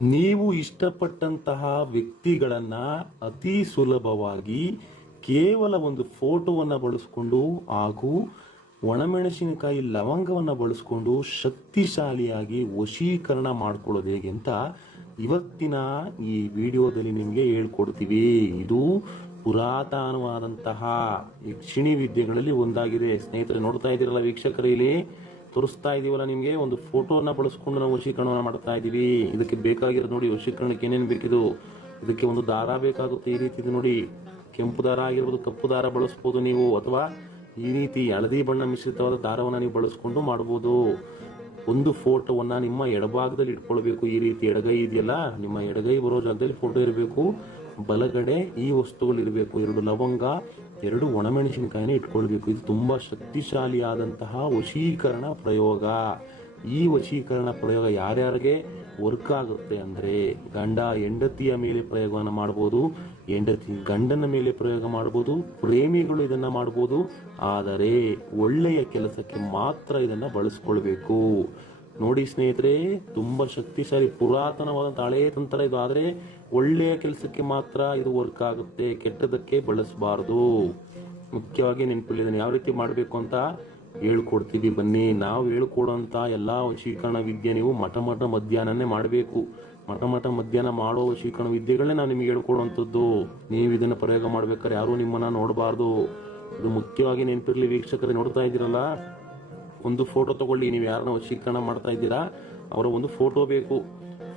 ನೀವು ಇಷ್ಟಪಟ್ಟಂತಹ ವ್ಯಕ್ತಿಗಳನ್ನ ಅತಿ ಸುಲಭವಾಗಿ ಕೇವಲ ಒಂದು ಫೋಟೋವನ್ನು ಬಳಸಿಕೊಂಡು ಹಾಗೂ ಒಣಮೆಣಸಿನಕಾಯಿ ಲವಂಗವನ್ನು ಬಳಸಿಕೊಂಡು ಶಕ್ತಿಶಾಲಿಯಾಗಿ ವಶೀಕರಣ ಮಾಡಿಕೊಳ್ಳೋದು ಹೇಗೆ ಅಂತ ಇವತ್ತಿನ ಈ ವಿಡಿಯೋದಲ್ಲಿ ನಿಮಗೆ ಹೇಳ್ಕೊಡ್ತೀವಿ. ಇದು ಪುರಾತನವಾದಂತಹ ಯಕ್ಷಿಣಿ ವಿದ್ಯೆಗಳಲ್ಲಿ ಒಂದಾಗಿದೆ. ಸ್ನೇಹಿತರೆ, ನೋಡ್ತಾ ಇದ್ದೀರಲ್ಲ ವೀಕ್ಷಕರು ಇಲ್ಲಿ? ತೋರಿಸ್ತಾ ಇದೀವಲ್ಲ ನಿಮಗೆ? ಒಂದು ಫೋಟೋನ ಬಳಸ್ಕೊಂಡು ನಾವು ವಶೀಕರಣವನ್ನು ಮಾಡ್ತಾ ಇದೀವಿ. ಇದಕ್ಕೆ ಬೇಕಾಗಿರೋದು ನೋಡಿ ವಶೀಕರಣಕ್ಕೆ ಏನೇನು ಬೇಕಿದು? ಇದಕ್ಕೆ ಒಂದು ದಾರ ಬೇಕಾಗುತ್ತೆ ಈ ರೀತಿದು ನೋಡಿ. ಕೆಂಪು ದಾರ ಆಗಿರ್ಬೋದು, ಕಪ್ಪು ದಾರ ಬಳಸ್ಬೋದು ನೀವು, ಅಥವಾ ಈ ರೀತಿ ಹಳದಿ ಬಣ್ಣ ಮಿಶ್ರಿತವಾದ ದಾರವನ್ನು ನೀವು ಬಳಸ್ಕೊಂಡು ಮಾಡ್ಬೋದು. ಒಂದು ಫೋಟೋವನ್ನು ನಿಮ್ಮ ಎಡಭಾಗದಲ್ಲಿ ಇಟ್ಕೊಳ್ಬೇಕು. ಈ ರೀತಿ ಎಡಗೈ ಇದೆಯಲ್ಲ, ನಿಮ್ಮ ಎಡಗೈ ಬರೋ ಜಾಗದಲ್ಲಿ ಫೋಟೋ ಇರಬೇಕು. ಬಲಗಡೆ ಈ ವಸ್ತುಗಳು ಇರಬೇಕು. ಎರಡು ಲವಂಗ, ಎರಡು ಒಣಮೆಣಸಿನಕಾಯಿನ ಇಟ್ಕೊಳ್ಬೇಕು. ಇದು ತುಂಬಾ ಶಕ್ತಿಶಾಲಿಯಾದಂತಹ ವಶೀಕರಣ ಪ್ರಯೋಗ. ಈ ವಶೀಕರಣ ಪ್ರಯೋಗ ಯಾರ್ಯಾರಿಗೆ ವರ್ಕ್ ಆಗುತ್ತೆ ಅಂದ್ರೆ ಗಂಡ ಹೆಂಡತಿಯ ಮೇಲೆ ಪ್ರಯೋಗವನ್ನು ಮಾಡಬಹುದು ಹೆಂಡತಿ ಗಂಡನ ಮೇಲೆ ಪ್ರಯೋಗ ಮಾಡಬಹುದು ಪ್ರೇಮಿಗಳು ಇದನ್ನ ಮಾಡಬಹುದು ಆದರೆ ಒಳ್ಳೆಯ ಕೆಲಸಕ್ಕೆ ಮಾತ್ರ ಇದನ್ನ ಬಳಸ್ಕೊಳ್ಬೇಕು. ನೋಡಿ ಸ್ನೇಹಿತರೆ, ತುಂಬಾ ಶಕ್ತಿಶಾಲಿ ಪುರಾತನವಾದಂಥ ಹಳೆ ತಂತ್ರ ಇದು. ಆದ್ರೆ ಒಳ್ಳೆಯ ಕೆಲಸಕ್ಕೆ ಮಾತ್ರ ಇದು ವರ್ಕ್ ಆಗುತ್ತೆ ಕೆಟ್ಟದಕ್ಕೆ ಬಳಸಬಾರದು. ಮುಖ್ಯವಾಗಿ ನೆನಪಿಲ್ಲಿದ್ದಾನೆ ಯಾವ ರೀತಿ ಮಾಡಬೇಕು ಅಂತ ಹೇಳ್ಕೊಡ್ತೀವಿ. ಬನ್ನಿ, ನಾವು ಹೇಳ್ಕೊಡೋಂತ ಎಲ್ಲ ವಶೀಕರಣ ವಿದ್ಯೆ ನೀವು ಮಠ ಮಠ ಮಧ್ಯಾಹ್ನನೇ ಮಾಡಬೇಕು. ಮಠ ಮಠ ಮಧ್ಯಾಹ್ನ ಮಾಡೋ ವಶೀಕರಣ ವಿದ್ಯೆಗಳನ್ನೇ ನಾನು ನಿಮಗೆ ಹೇಳ್ಕೊಡುವಂಥದ್ದು ನೀವು ಇದನ್ನು ಪ್ರಯೋಗ ಮಾಡ್ಬೇಕಾದ್ರೆ ಯಾರೂ ನಿಮ್ಮನ್ನ ನೋಡಬಾರ್ದು. ಇದು ಮುಖ್ಯವಾಗಿ ನೆನಪಿರಲಿ, ವೀಕ್ಷಕರೇ ನೋಡ್ತಾ ಇದ್ದೀರಲ್ಲ ಒಂದು ಫೋಟೋ ತಗೊಳ್ಳಿ, ನೀವು ಯಾರನ್ನ ವಶೀಕರಣ ಮಾಡ್ತಾ ಇದ್ದೀರಾ ಅವರ ಒಂದು ಫೋಟೋ ಬೇಕು.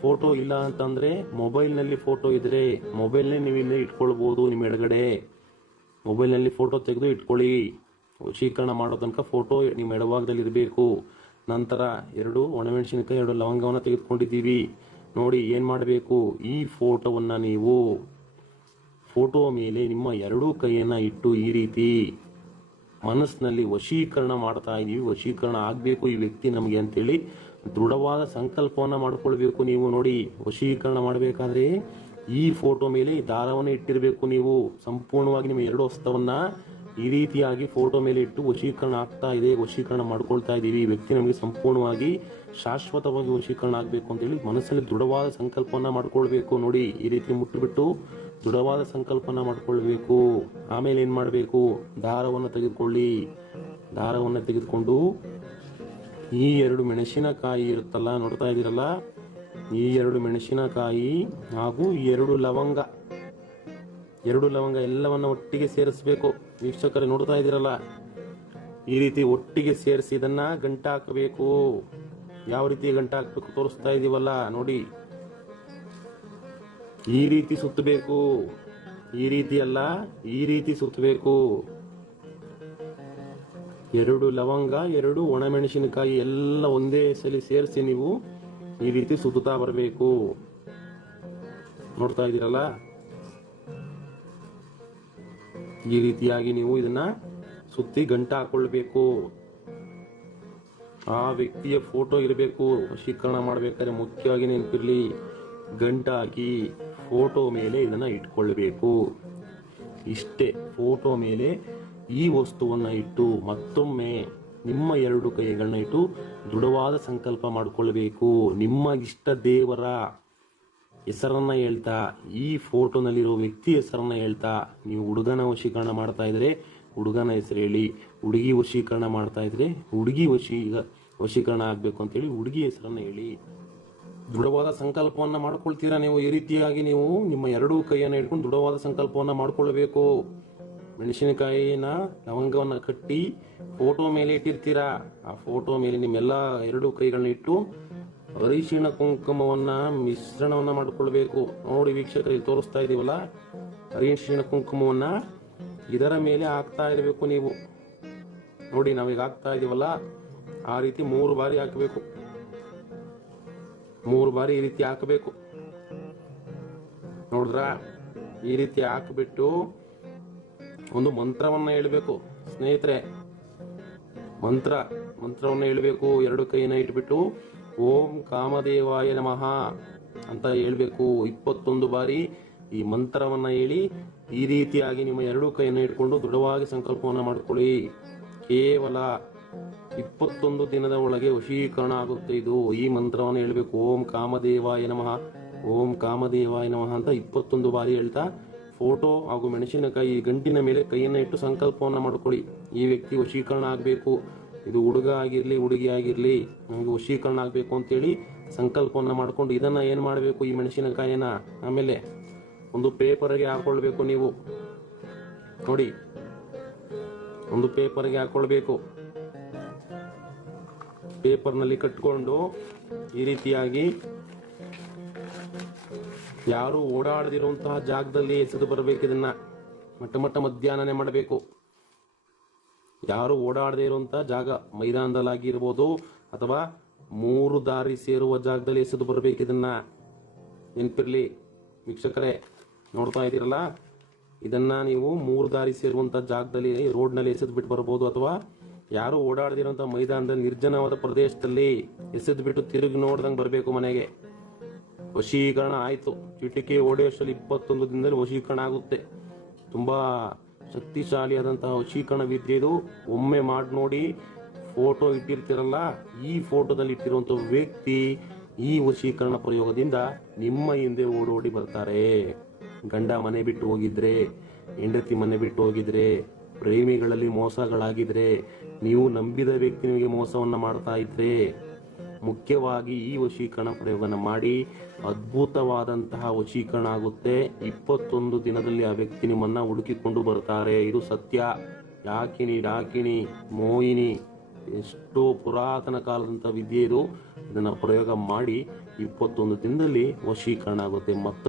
ಫೋಟೋ ಇಲ್ಲ ಅಂತಂದ್ರೆ ಮೊಬೈಲ್ನಲ್ಲಿ ಫೋಟೋ ಇದ್ರೆ ಮೊಬೈಲ್ನೇ ನೀವು ಇಲ್ಲೇ ಇಟ್ಕೊಳ್ಬೋದು ನಿಮ್ಮ ಎಡಗಡೆ. ಮೊಬೈಲ್ನಲ್ಲಿ ಫೋಟೋ ತೆಗೆದು ಇಟ್ಕೊಳ್ಳಿ. ವಶೀಕರಣ ಮಾಡೋ ತನಕ ಫೋಟೋ ನಿಮ್ಮ ಎಡಭಾಗದಲ್ಲಿ ಇರಬೇಕು. ನಂತರ ಎರಡು ಒಣಮೆಣಸಿನಕಾಯಿ, ಎರಡು ಲವಂಗವನ್ನು ತೆಗೆದುಕೊಂಡಿದ್ದೀವಿ. ನೋಡಿ ಏನು ಮಾಡಬೇಕು? ಈ ಫೋಟೋವನ್ನ ನೀವು ಫೋಟೋ ಮೇಲೆ ನಿಮ್ಮ ಎರಡೂ ಕೈಯನ್ನ ಇಟ್ಟು ಈ ರೀತಿ ಮನಸ್ಸಿನಲ್ಲಿ ವಶೀಕರಣ ಮಾಡ್ತಾ ಇದೀವಿ, ವಶೀಕರಣ ಆಗ್ಬೇಕು ಈ ವ್ಯಕ್ತಿ ನಮಗೆ ಅಂತೇಳಿ ದೃಢವಾದ ಸಂಕಲ್ಪವನ್ನ ಮಾಡ್ಕೊಳ್ಬೇಕು ನೀವು ನೋಡಿ. ವಶೀಕರಣ ಮಾಡಬೇಕಾದ್ರೆ ಈ ಫೋಟೋ ಮೇಲೆ ದಾರವನ್ನ ಇಟ್ಟಿರಬೇಕು ನೀವು. ಸಂಪೂರ್ಣವಾಗಿ ನಿಮ್ಮ ಎರಡು ಹಸ್ತವನ್ನ ಈ ರೀತಿಯಾಗಿ ಫೋಟೋ ಮೇಲೆ ಇಟ್ಟು ವಶೀಕರಣ ಆಗ್ತಾ ಇದೆ, ವಶೀಕರಣ ಮಾಡ್ಕೊಳ್ತಾ ಇದ್ದೀವಿ ಈ ವ್ಯಕ್ತಿ ನಮಗೆ ಸಂಪೂರ್ಣವಾಗಿ ಶಾಶ್ವತವಾಗಿ ವಶೀಕರಣ ಆಗಬೇಕು ಅಂತೇಳಿ ಮನಸ್ಸಲ್ಲಿ ದೃಢವಾದ ಸಂಕಲ್ಪವನ್ನು ಮಾಡ್ಕೊಳ್ಬೇಕು ನೋಡಿ. ಈ ರೀತಿ ಮುಟ್ಟಿಬಿಟ್ಟು ದೃಢವಾದ ಸಂಕಲ್ಪನ ಮಾಡ್ಕೊಳ್ಬೇಕು. ಆಮೇಲೆ ಏನು ಮಾಡಬೇಕು? ದಾರವನ್ನು ತೆಗೆದುಕೊಳ್ಳಿ. ದಾರವನ್ನು ತೆಗೆದುಕೊಂಡು ಈ ಎರಡು ಮೆಣಸಿನಕಾಯಿ ಇರುತ್ತಲ್ಲ, ನೋಡ್ತಾ ಇದ್ದೀರಲ್ಲ? ಈ ಎರಡು ಮೆಣಸಿನಕಾಯಿ ಹಾಗೂ ಎರಡು ಲವಂಗ. ಎರಡು ಲವಂಗ ಎಲ್ಲವನ್ನ ಒಟ್ಟಿಗೆ ಸೇರಿಸಬೇಕು. ವೀಕ್ಷಕರೇ, ನೋಡ್ತಾ ಇದ್ದೀರಲ್ಲ? ಈ ರೀತಿ ಒಟ್ಟಿಗೆ ಸೇರಿಸಿ ಇದನ್ನ ಗಂಟ ಹಾಕಬೇಕು ಯಾವ ರೀತಿ ಗಂಟ ಹಾಕ್ಬೇಕು ತೋರಿಸ್ತಾ ಇದೀವಲ್ಲ, ನೋಡಿ. ಈ ರೀತಿ ಸುತ್ತಬೇಕು, ಈ ರೀತಿ ಅಲ್ಲ, ಈ ರೀತಿ ಸುತ್ತಬೇಕು. ಎರಡು ಲವಂಗ, ಎರಡು ಒಣಮೆಣಸಿನಕಾಯಿ ಎಲ್ಲ ಒಂದೇ ಸಲ ಸೇರಿಸಿ ನೀವು ಈ ರೀತಿ ಸುತ್ತಾ ಬರಬೇಕು. ನೋಡ್ತಾ ಇದ್ದೀರಲ್ಲ? ಈ ರೀತಿಯಾಗಿ ನೀವು ಇದನ್ನ ಸುತ್ತಿ ಗಂಟ ಹಾಕೊಳ್ಬೇಕು. ಆ ವ್ಯಕ್ತಿಯ ಫೋಟೋ ಇರಬೇಕು. ವಶೀಕರಣ ಮಾಡಬೇಕಾದ್ರೆ ಮುಖ್ಯವಾಗಿ ನೆನಪಿರ್ಲಿ. ಗಂಟ ಹಾಕಿ ಫೋಟೋ ಮೇಲೆ ಇದನ್ನು ಇಟ್ಕೊಳ್ಬೇಕು. ಇಷ್ಟೇ, ಫೋಟೋ ಮೇಲೆ ಈ ವಸ್ತುವನ್ನು ಇಟ್ಟು ಮತ್ತೊಮ್ಮೆ ನಿಮ್ಮ ಎರಡು ಕೈಗಳನ್ನ ಇಟ್ಟು ದೃಢವಾದ ಸಂಕಲ್ಪ ಮಾಡಿಕೊಳ್ಬೇಕು. ನಿಮ್ಮ ಇಷ್ಟ ದೇವರ ಹೆಸರನ್ನ ಹೇಳ್ತಾ, ಈ ಫೋಟೋನಲ್ಲಿರೋ ವ್ಯಕ್ತಿ ಹೆಸರನ್ನ ಹೇಳ್ತಾ, ನೀವು ಹುಡುಗನ ವಶೀಕರಣ ಮಾಡ್ತಾ ಇದ್ರೆ ಹುಡುಗನ ಹೆಸರು ಹೇಳಿ, ಹುಡುಗಿ ವಶೀಕರಣ ಮಾಡ್ತಾ ಇದ್ರೆ ಹುಡುಗಿ ವಶೀ ವಶೀಕರಣ ಆಗಬೇಕು ಅಂತೇಳಿ ಹುಡುಗಿ ಹೆಸರನ್ನ ಹೇಳಿ. ದೃಢವಾದ ಸಂಕಲ್ಪವನ್ನು ಮಾಡ್ಕೊಳ್ತೀರಾ ನೀವು? ಈ ರೀತಿಯಾಗಿ ನೀವು ನಿಮ್ಮ ಎರಡೂ ಕೈಯನ್ನು ಇಟ್ಕೊಂಡು ದೃಢವಾದ ಸಂಕಲ್ಪವನ್ನು ಮಾಡ್ಕೊಳ್ಬೇಕು ಮೆಣಸಿನಕಾಯಿನ ಲವಂಗವನ್ನು ಕಟ್ಟಿ ಫೋಟೋ ಮೇಲೆ ಇಟ್ಟಿರ್ತೀರಾ? ಆ ಫೋಟೋ ಮೇಲೆ ನಿಮ್ಮೆಲ್ಲ ಎರಡು ಕೈಗಳನ್ನ ಇಟ್ಟು ಅರಿಶಿಣ ಕುಂಕುಮವನ್ನ ಮಿಶ್ರಣವನ್ನ ಮಾಡ್ಕೊಳ್ಬೇಕು. ನೋಡಿ ವೀಕ್ಷಕರಿಗೆ ತೋರಿಸ್ತಾ ಇದೀವಲ್ಲ, ಅರಿಶಿಣ ಕುಂಕುಮವನ್ನ ಇದರ ಮೇಲೆ ಹಾಕ್ತಾ ಇರಬೇಕು ನೀವು. ನೋಡಿ ನಾವೀಗ ಹಾಕ್ತಾ ಇದೀವಲ್ಲ, ಆ ರೀತಿ ಮೂರು ಬಾರಿ ಹಾಕಬೇಕು. ಮೂರು ಬಾರಿ ಈ ರೀತಿ ಹಾಕಬೇಕು. ನೋಡಿದ್ರ? ಈ ರೀತಿ ಹಾಕಿಬಿಟ್ಟು ಒಂದು ಮಂತ್ರವನ್ನ ಹೇಳಬೇಕು. ಸ್ನೇಹಿತರೆ, ಮಂತ್ರ, ಮಂತ್ರವನ್ನ ಹೇಳಬೇಕು. ಎರಡು ಕೈನ ಇಟ್ಬಿಟ್ಟು ಓಂ ಕಾಮದೇವಾಯ ನಮಃ ಅಂತ ಹೇಳಬೇಕು. ಇಪ್ಪತ್ತೊಂದು ಬಾರಿ ಈ ಮಂತ್ರವನ್ನ ಹೇಳಿ ಈ ರೀತಿಯಾಗಿ ನಿಮ್ಮ ಎರಡು ಕೈಯನ್ನು ಇಟ್ಕೊಂಡು ದೃಢವಾಗಿ ಸಂಕಲ್ಪವನ್ನ ಮಾಡಿಕೊಳ್ಳಿ. ಕೇವಲ ಇಪ್ಪತ್ತೊಂದು ದಿನದ ಒಳಗೆ ವಶೀಕರಣ ಆಗುತ್ತೆ ಇದು. ಈ ಮಂತ್ರವನ್ನು ಹೇಳಬೇಕು. ಓಂ ಕಾಮದೇವಾಯ ನಮಃ. ಓಂ ಕಾಮದೇವಾಯ ನಮಃ ಅಂತ ಇಪ್ಪತ್ತೊಂದು ಬಾರಿ ಹೇಳ್ತಾ, ಫೋಟೋ ಹಾಗೂ ಮೆಣಸಿನಕಾಯಿ ಗಂಟಿನ ಮೇಲೆ ಕೈಯನ್ನು ಇಟ್ಟು ಸಂಕಲ್ಪವನ್ನು ಮಾಡ್ಕೊಳ್ಳಿ. ಈ ವ್ಯಕ್ತಿ ವಶೀಕರಣ ಆಗಬೇಕು. ಇದು ಹುಡುಗ ಆಗಿರಲಿ, ಹುಡುಗಿ ಆಗಿರಲಿ ನಮಗೆ ವಶೀಕರಣ ಆಗಬೇಕು ಅಂತೇಳಿ ಸಂಕಲ್ಪವನ್ನು ಮಾಡ್ಕೊಂಡು ಇದನ್ನು ಏನು ಮಾಡಬೇಕು ಈ ಮೆಣಸಿನಕಾಯಿನ ಆಮೇಲೆ ಒಂದು ಪೇಪರ್ಗೆ ಹಾಕೊಳ್ಬೇಕು ನೀವು. ನೋಡಿ, ಒಂದು ಪೇಪರ್ಗೆ ಹಾಕೊಳ್ಬೇಕು. ಪೇಪರ್ನಲ್ಲಿ ಕಟ್ಕೊಂಡು ಈ ರೀತಿಯಾಗಿ ಯಾರು ಓಡಾಡದಿರುವಂತಹ ಜಾಗದಲ್ಲಿ ಎಸೆದು ಬರಬೇಕು. ಇದನ್ನ ಮಟ್ಟ ಮಟ್ಟ ಮಧ್ಯಾಹ್ನನೇ ಮಾಡಬೇಕು. ಯಾರು ಓಡಾಡದೇ ಇರುವಂತಹ ಜಾಗ ಮೈದಾನದಲ್ಲಾಗಿರ್ಬೋದು ಅಥವಾ ಮೂರು ದಾರಿ ಸೇರುವ ಜಾಗದಲ್ಲಿ ಎಸೆದು ಬರಬೇಕು. ಇದನ್ನ ನೆನಪಿರ್ಲಿ ವೀಕ್ಷಕರೇ, ನೋಡ್ತಾ ಇದ್ದೀರಲ್ಲ? ಇದನ್ನ ನೀವು ಮೂರು ದಾರಿ ಸೇರುವಂತಹ ಜಾಗದಲ್ಲಿ, ರೋಡ್ನಲ್ಲಿ ಎಸೆದು ಬಿಟ್ಟು ಬರ್ಬೋದು ಅಥವಾ ಯಾರು ಓಡಾಡದಿರುವಂತ ಮೈದಾನದಲ್ಲಿ ನಿರ್ಜನವಾದ ಪ್ರದೇಶದಲ್ಲಿ ಎಸೆದು ಬಿಟ್ಟು ತಿರುಗಿ ನೋಡ್ದಂಗೆ ಬರಬೇಕು ಮನೆಗೆ. ವಶೀಕರಣ ಆಯಿತು. ಚಿಟಿಕೆ ಓಡಿಯೋಷ್ಟರಲ್ಲಿ ಇಪ್ಪತ್ತೊಂದು ದಿನದಲ್ಲಿ ವಶೀಕರಣ ಆಗುತ್ತೆ. ತುಂಬಾ ಶಕ್ತಿಶಾಲಿಯಾದಂತಹ ವಶೀಕರಣ ವಿದ್ಯೆ ಇದು. ಒಮ್ಮೆ ಮಾಡಿ ನೋಡಿ ಫೋಟೋ ಇಟ್ಟಿರ್ತಿರಲ್ಲ, ಈ ಫೋಟೋದಲ್ಲಿ ಇಟ್ಟಿರುವಂಥ ವ್ಯಕ್ತಿ ಈ ವಶೀಕರಣ ಪ್ರಯೋಗದಿಂದ ನಿಮ್ಮ ಹಿಂದೆ ಓಡೋಡಿ ಬರ್ತಾರೆ. ಗಂಡ ಮನೆ ಬಿಟ್ಟು ಹೋಗಿದ್ರೆ, ಹೆಂಡತಿ ಮನೆ ಬಿಟ್ಟು ಹೋಗಿದ್ರೆ ಪ್ರೇಮಿಗಳಲ್ಲಿ ಮೋಸಗಳಾಗಿದ್ರೆ ನೀವು ನಂಬಿದ ವ್ಯಕ್ತಿ ನಿಮಗೆ ಮೋಸವನ್ನು ಮಾಡ್ತಾ ಇದ್ರೆ ಮುಖ್ಯವಾಗಿ ಈ ವಶೀಕರಣ ಪ್ರಯೋಗವನ್ನು ಮಾಡಿ ಅದ್ಭುತವಾದಂತಹ ವಶೀಕರಣ ಆಗುತ್ತೆ. ಇಪ್ಪತ್ತೊಂದು ದಿನದಲ್ಲಿ ಆ ವ್ಯಕ್ತಿ ನಿಮ್ಮನ್ನ ಹುಡುಕಿಕೊಂಡು ಬರ್ತಾರೆ. ಇದು ಸತ್ಯ. ಯಾಕಿನಿ, ಡಾಕಿನಿ, ಮೋಹಿನಿ, ಎಷ್ಟೋ ಪುರಾತನ ಕಾಲದಂತ ವಿದ್ಯೆ ಇದು ಇದನ್ನ ಪ್ರಯೋಗ ಮಾಡಿ ಇಪ್ಪತ್ತೊಂದು ದಿನದಲ್ಲಿ ವಶೀಕರಣ ಆಗುತ್ತೆ. ಮತ್ತು